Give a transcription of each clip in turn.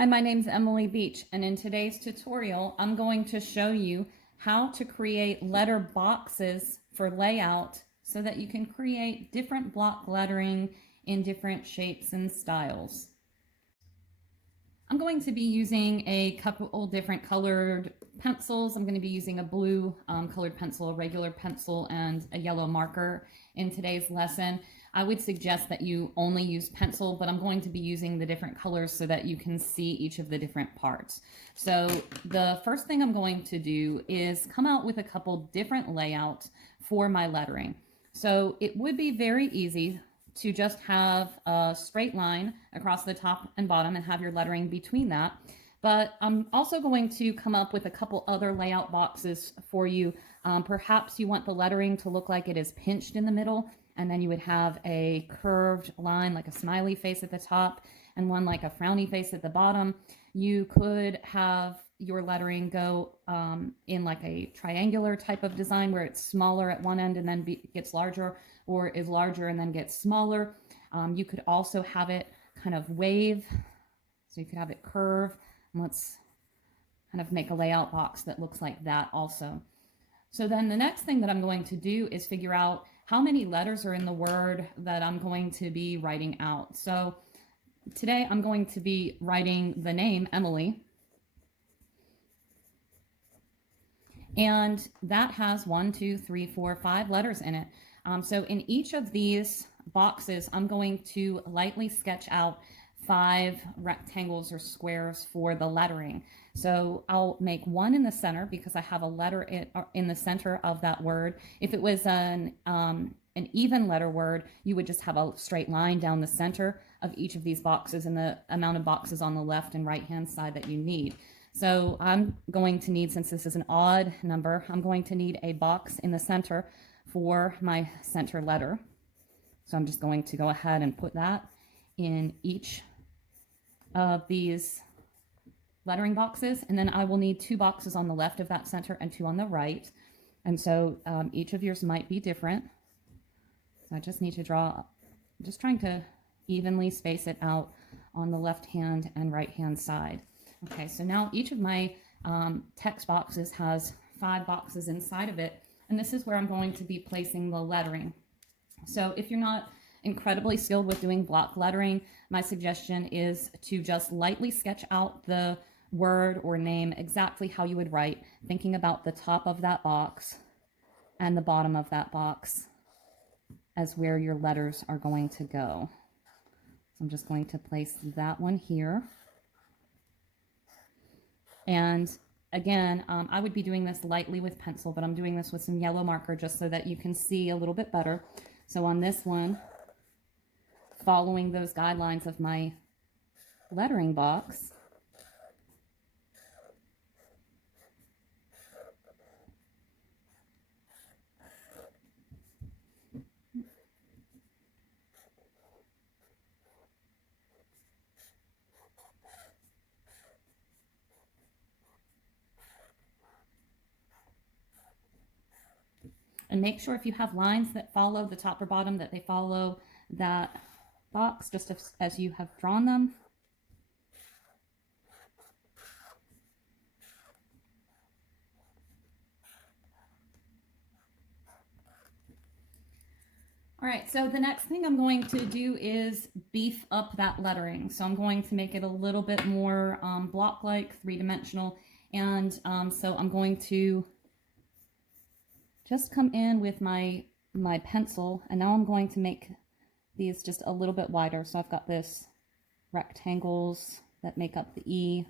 Hi, my name's Emily Beach, and in today's tutorial, I'm going to show you how to create letter boxes for layout so that you can create different block lettering in different shapes and styles. I'm going to be using a couple different colored pencils. I'm going to be using a blue colored pencil, a regular pencil, and a yellow marker in today's lesson. I would suggest that you only use pencil, but I'm going to be using the different colors so that you can see each of the different parts. So the first thing I'm going to do is come out with a couple different layouts for my lettering. So it would be very easy to just have a straight line across the top and bottom and have your lettering between that. But I'm also going to come up with a couple other layout boxes for you. Perhaps you want the lettering to look like it is pinched in the middle, and then you would have a curved line like a smiley face at the top and one like a frowny face at the bottom. You could have your lettering go in like a triangular type of design where it's smaller at one end and then gets larger, or is larger and then gets smaller. You could also have it kind of wave, so you could have it curve. And let's kind of make a layout box that looks like that also. So then the next thing that I'm going to do is figure out how many letters are in the word that I'm going to be writing out. So today I'm going to be writing the name Emily. And that has 1, 2, 3, 4, 5 letters in it. So in each of these boxes, I'm going to lightly sketch out 5 rectangles or squares for the lettering. So I'll make one in the center because I have a letter in the center of that word. If it was an even letter word, you would just have a straight line down the center of each of these boxes and the amount of boxes on the left and right hand side that you need. So I'm going to need, since this is an odd number, I'm going to need a box in the center for my center letter. So I'm just going to go ahead and put that in each of these lettering boxes. And then I will need 2 boxes on the left of that center and 2 on the right. And so each of yours might be different. So I just need to draw, just trying to evenly space it out on the left hand and right hand side. Okay, so now each of my text boxes has 5 boxes inside of it, and this is where I'm going to be placing the lettering. So if you're not incredibly skilled with doing block lettering, my suggestion is to just lightly sketch out the word or name exactly how you would write, thinking about the top of that box and the bottom of that box as where your letters are going to go. So I'm just going to place that one here. And again, I would be doing this lightly with pencil, but I'm doing this with some yellow marker just so that you can see a little bit better. So on this one, following those guidelines of my lettering box, and make sure if you have lines that follow the top or bottom that they follow that box just as you have drawn them. All right, so the next thing I'm going to do is beef up that lettering. So I'm going to make it a little bit more block-like, three-dimensional, and so I'm going to just come in with my pencil, and now I'm going to make these just a little bit wider. So I've got this rectangles that make up the E.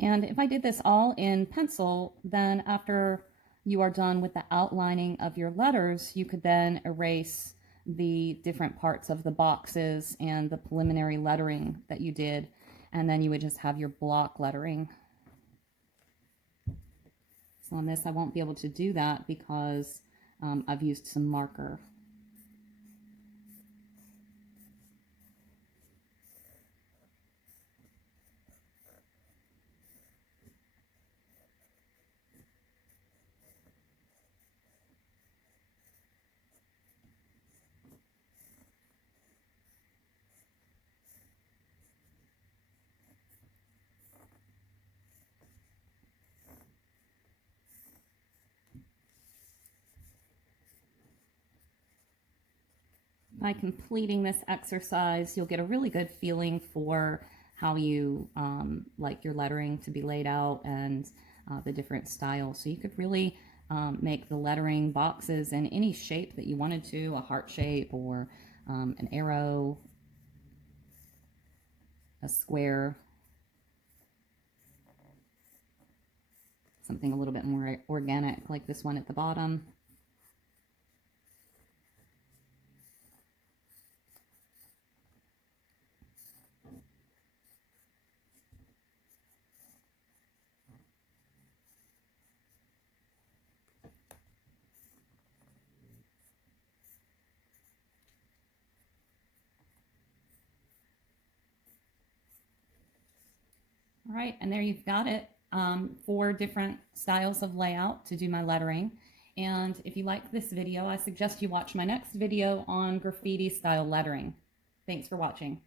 And if I did this all in pencil, then after you are done with the outlining of your letters, you could then erase the different parts of the boxes and the preliminary lettering that you did, and then you would just have your block lettering. So on this, I won't be able to do that because I've used some marker. By completing this exercise, you'll get a really good feeling for how you like your lettering to be laid out and the different styles. So you could really make the lettering boxes in any shape that you wanted to, a heart shape or an arrow, a square, something a little bit more organic like this one at the bottom. All right, and there you've got it. 4 different styles of layout to do my lettering. And if you like this video, I suggest you watch my next video on graffiti style lettering. Thanks for watching.